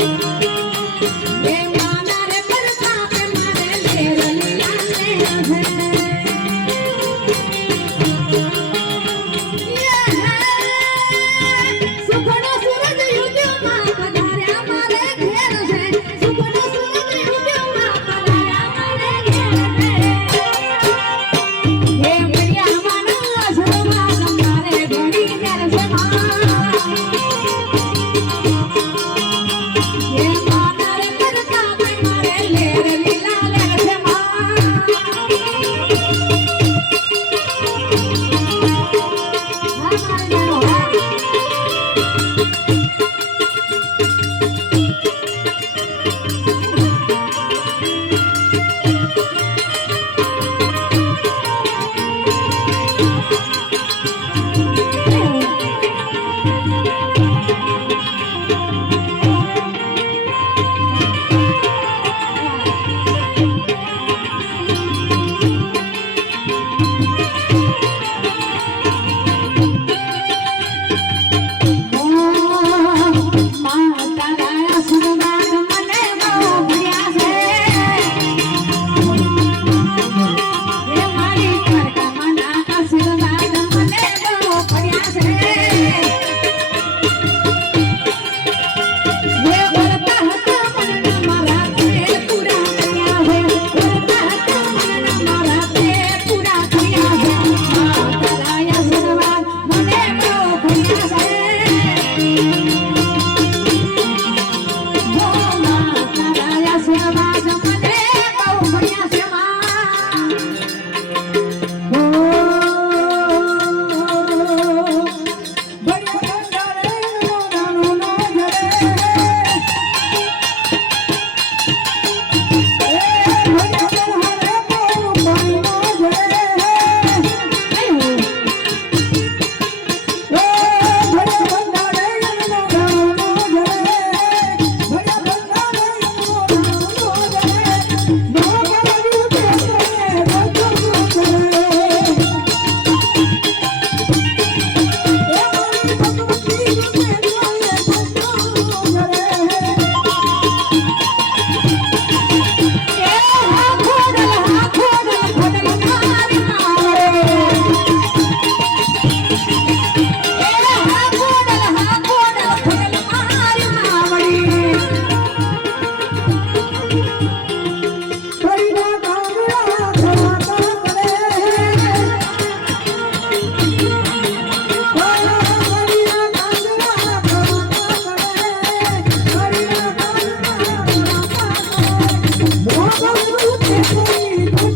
Yeah. no. Mm -hmm. Thank okay. okay. you.